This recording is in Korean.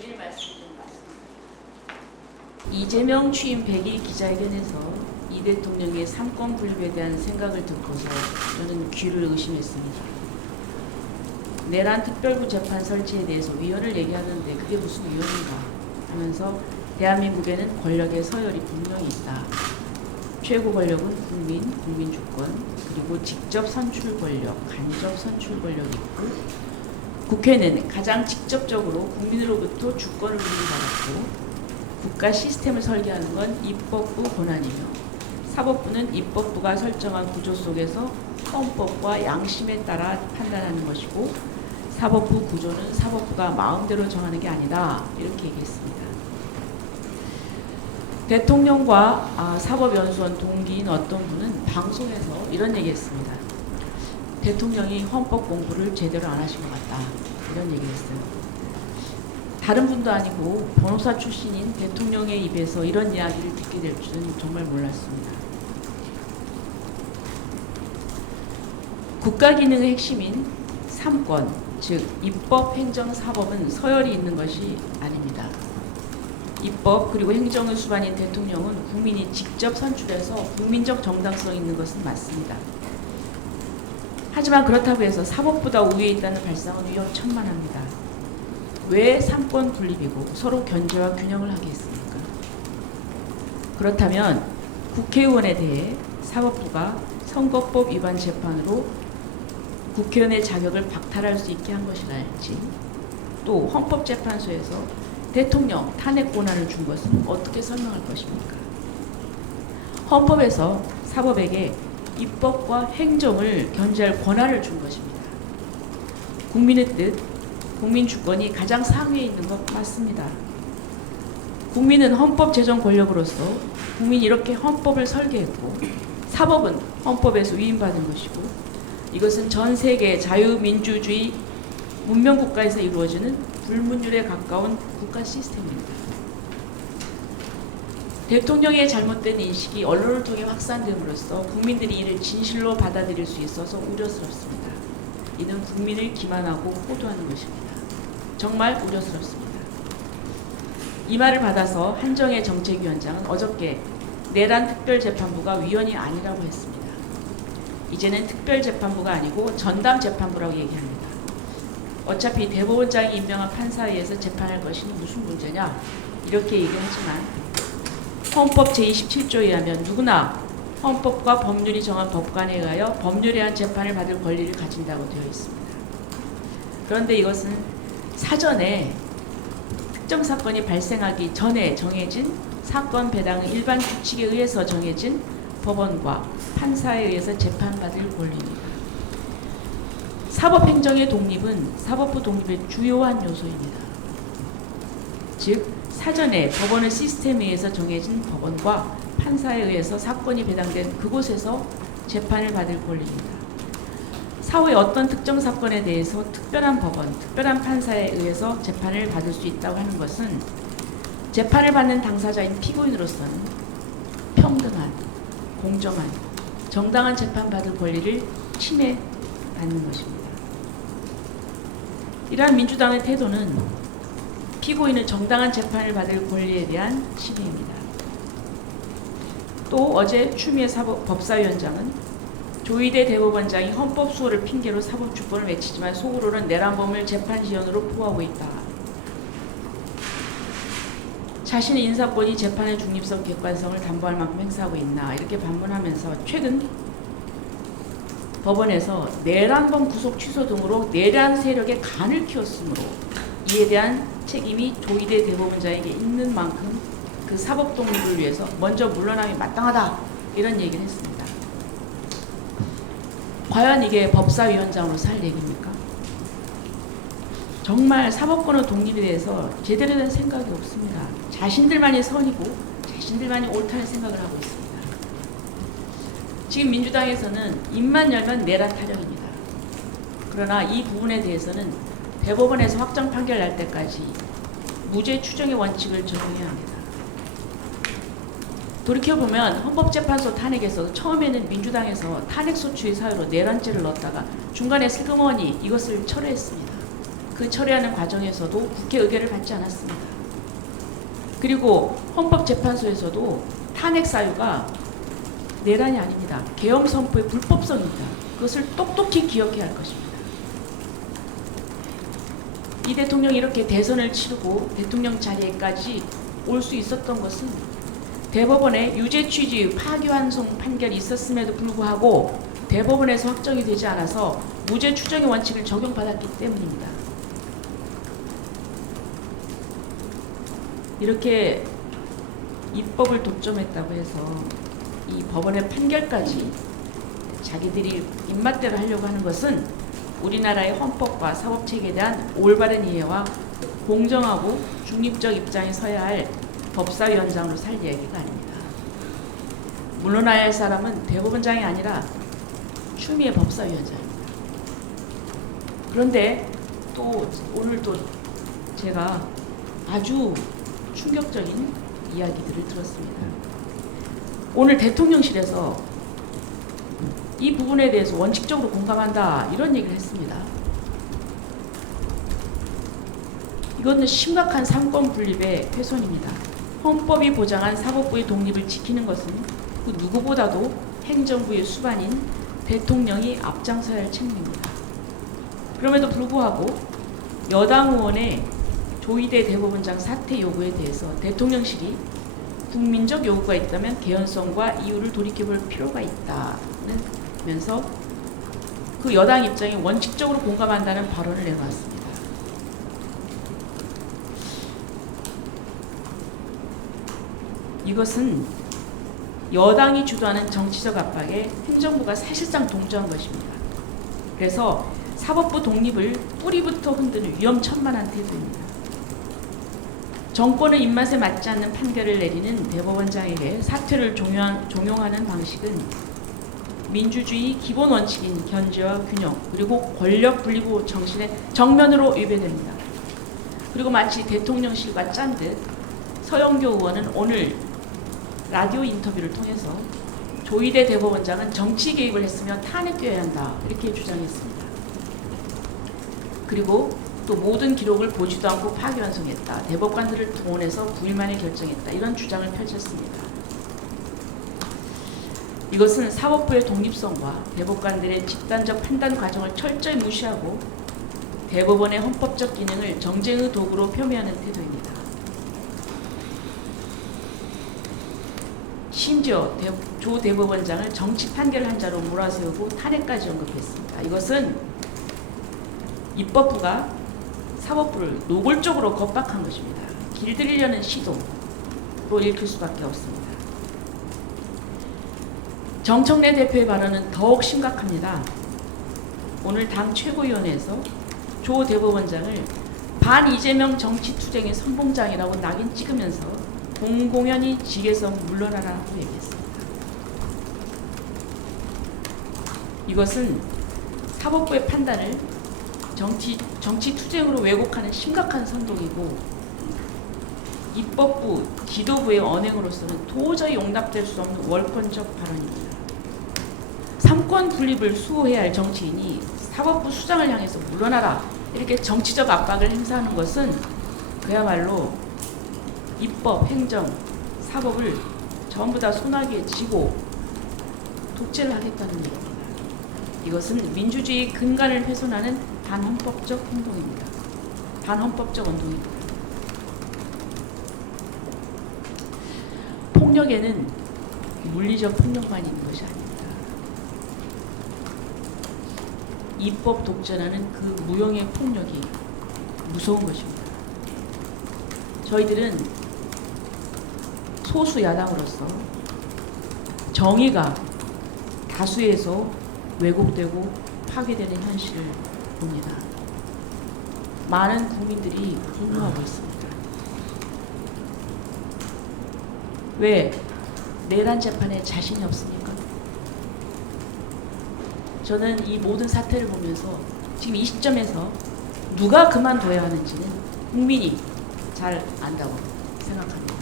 드릴 말씀이 좀 많습니다. 이재명 취임 100일 기자회견에서 이 대통령의 삼권 분립에 대한 생각을 듣고서 저는 귀를 의심했습니다. 내란 특별부 재판 설치에 대해서 위헌을 얘기하는데 그게 무슨 위헌인가 하면서 대한민국에는 권력의 서열이 분명히 있다. 최고 권력은 국민, 국민주권, 그리고 직접 선출 권력, 간접 선출 권력이 있고 국회는 가장 직접적으로 국민으로부터 주권을 물려받았고 국가 시스템을 설계하는 건 입법부 권한이며 사법부는 입법부가 설정한 구조 속에서 헌법과 양심에 따라 판단하는 것이고 사법부 구조는 사법부가 마음대로 정하는 게 아니다. 이렇게 얘기했습니다. 대통령과 사법연수원 동기인 어떤 분은 방송에서 이런 얘기했습니다. 대통령이 헌법 공부를 제대로 안 하신 것 같다. 이런 얘기를 했어요. 다른 분도 아니고 변호사 출신인 대통령의 입에서 이런 이야기를 듣게 될 줄은 정말 몰랐습니다. 국가 기능의 핵심인 삼권, 즉 입법, 행정, 사법은 서열이 있는 것이 아닙니다. 입법 그리고 행정의 수반인 대통령은 국민이 직접 선출해서 국민적 정당성 있는 것은 맞습니다. 하지만 그렇다고 해서 사법보다 우위에 있다는 발상은 위험천만합니다. 왜 삼권 분립이고 서로 견제와 균형을 하게 했습니까? 그렇다면 국회의원에 대해 사법부가 선거법 위반 재판으로 국회의원의 자격을 박탈할 수 있게 한 것이랄지 또 헌법재판소에서 대통령 탄핵 권한을 준 것은 어떻게 설명할 것입니까? 헌법에서 사법에게 입법과 행정을 견제할 권한을 준 것입니다. 국민의 뜻, 국민 주권이 가장 상위에 있는 것 맞습니다. 국민은 헌법 제정 권력으로서 국민이 이렇게 헌법을 설계했고 사법은 헌법에서 위임받은 것이고 이것은 전 세계 자유민주주의 문명국가에서 이루어지는 불문율에 가까운 국가 시스템입니다. 대통령의 잘못된 인식이 언론을 통해 확산됨으로써 국민들이 이를 진실로 받아들일 수 있어서 우려스럽습니다. 이는 국민을 기만하고 호도하는 것입니다. 정말 우려스럽습니다. 이 말을 받아서 한정혜 정책위원장은 어저께 내란 특별재판부가 위헌이 아니라고 했습니다. 이제는 특별재판부가 아니고 전담재판부라고 얘기합니다. 어차피 대법원장이 임명한 판사에 의해서 재판할 것이니 무슨 문제냐 이렇게 얘기하지만 헌법 제27조에 의하면 누구나 헌법과 법률이 정한 법관에 의하여 법률에 의한 재판을 받을 권리를 가진다고 되어 있습니다. 그런데 이것은 사전에 특정 사건이 발생하기 전에 정해진 사건 배당의 일반 규칙에 의해서 정해진 법원과 판사에 의해서 재판받을 권리입니다. 사법행정의 독립은 사법부 독립의 주요한 요소입니다. 즉 사전에 법원의 시스템에 의해서 정해진 법원과 판사에 의해서 사건이 배당된 그곳에서 재판을 받을 권리입니다. 사후에 어떤 특정 사건에 대해서 특별한 법원, 특별한 판사에 의해서 재판을 받을 수 있다고 하는 것은 재판을 받는 당사자인 피고인으로서는 평등한, 공정한, 정당한 재판받을 권리를 침해받는 것입니다. 이러한 민주당의 태도는 피고인은 정당한 재판을 받을 권리에 대한 시비입니다. 또 어제 추미애 법사위원장은 조희대 대법원장이 헌법 수호를 핑계로 사법주권을 외치지만 속으로는 내란범을 재판 지연으로 포하고 있다. 자신의 인사권이 재판의 중립성, 객관성을 담보할 만큼 행사하고 있나 이렇게 반문하면서 최근 법원에서 내란범 구속 취소 등으로 내란 세력의 간을 키웠으므로 이에 대한 책임이 조희대 대법원장에게 있는 만큼 그 사법 독립을 위해서 먼저 물러남이 마땅하다 이런 얘기를 했습니다. 과연 이게 법사위원장으로서 할 얘기입니까? 정말 사법권의 독립에 대해서 제대로 된 생각이 없습니다. 자신들만이 선이고 자신들만이 옳다는 생각을 하고 있습니다. 지금 민주당에서는 입만 열면 내란 타령입니다. 그러나 이 부분에 대해서는 대법원에서 확정 판결 날 때까지 무죄 추정의 원칙을 적용해야 합니다. 돌이켜보면 헌법재판소 탄핵에서 처음에는 민주당에서 탄핵소추의 사유로 내란죄를 넣었다가 중간에 슬그머니 이것을 철회했습니다. 그 처리하는 과정에서도 국회 의결을 받지 않았습니다. 그리고 헌법재판소에서도 탄핵 사유가 내란이 아닙니다. 계엄 선포의 불법성입니다. 그것을 똑똑히 기억해야 할 것입니다. 이 대통령이 이렇게 대선을 치르고 대통령 자리에까지 올 수 있었던 것은 대법원의 유죄 취지 파기환송 판결이 있었음에도 불구하고 대법원에서 확정이 되지 않아서 무죄 추정의 원칙을 적용받았기 때문입니다. 이렇게 입법을 독점했다고 해서 이 법원의 판결까지 자기들이 입맛대로 하려고 하는 것은 우리나라의 헌법과 사법체계에 대한 올바른 이해와 공정하고 중립적 입장에 서야 할 법사위원장으로 살 얘기가 아닙니다. 물러나야 할 사람은 대법원장이 아니라 추미애 법사위원장입니다. 그런데 또 오늘 또 제가 아주 충격적인 이야기들을 들었습니다. 오늘 대통령실에서 이 부분에 대해서 원칙적으로 공감한다 이런 얘기를 했습니다. 이거는 심각한 삼권 분립의 훼손입니다. 헌법이 보장한 사법부의 독립을 지키는 것은 그 누구보다도 행정부의 수반인 대통령이 앞장서야 할 책무입니다. 그럼에도 불구하고 여당 의원의 조희대 대법원장 사퇴 요구에 대해서 대통령실이 국민적 요구가 있다면 개연성과 이유를 돌이켜볼 필요가 있다면서 그 여당 입장에 원칙적으로 공감한다는 발언을 내놓았습니다. 이것은 여당이 주도하는 정치적 압박에 행정부가 사실상 동조한 것입니다. 그래서 사법부 독립을 뿌리부터 흔드는 위험천만한 태도입니다. 정권의 입맛에 맞지 않는 판결을 내리는 대법원장에게 사퇴를 종용하는 방식은 민주주의 기본 원칙인 견제와 균형 그리고 권력 분리구 정신의 정면으로 위배됩니다. 그리고 마치 대통령실과 짠 듯 서영교 의원은 오늘 라디오 인터뷰를 통해서 조희대 대법원장은 정치 개입을 했으면 탄핵되어야 한다 이렇게 주장했습니다. 그리고 또 모든 기록을 보지도 않고 파기환송했다. 대법관들을 동원해서 9일 만에 결정했다. 이런 주장을 펼쳤습니다. 이것은 사법부의 독립성과 대법관들의 집단적 판단 과정을 철저히 무시하고 대법원의 헌법적 기능을 정쟁의 도구로 폄훼하는 태도입니다. 심지어 조 대법원장을 정치 판결 한자로 몰아세우고 탄핵까지 언급했습니다. 이것은 입법부가 사법부를 노골적으로 겁박한 것입니다. 길들이려는 시도로 읽힐 수밖에 없습니다. 정청래 대표의 발언은 더욱 심각합니다. 오늘 당 최고위원회에서 조 대법원장을 반 이재명 정치투쟁의 선봉장이라고 낙인 찍으면서 공공연히 직에서 물러나라고 얘기했습니다. 이것은 사법부의 판단을 정치 투쟁으로 왜곡하는 심각한 선동이고 입법부, 지도부의 언행으로서는 도저히 용납될 수 없는 월권적 발언입니다. 삼권 분립을 수호해야 할 정치인이 사법부 수장을 향해서 물러나라 이렇게 정치적 압박을 행사하는 것은 그야말로 입법, 행정, 사법을 전부 다 손아귀에 쥐고 독재를 하겠다는 얘기입니다. 이것은 민주주의 근간을 훼손하는 반헌법적 행동입니다. 반헌법적 운동입니다. 폭력에는 물리적 폭력만 있는 것이 아닙니다. 입법 독재라는 그 무형의 폭력이 무서운 것입니다. 저희들은 소수 야당으로서 정의가 다수에서 왜곡되고 파괴되는 현실을 봅니다. 많은 국민들이 분노하고 있습니다. 왜 내란 재판에 자신이 없습니까? 저는 이 모든 사태를 보면서 지금 이 시점에서 누가 그만둬야 하는지는 국민이 잘 안다고 생각합니다.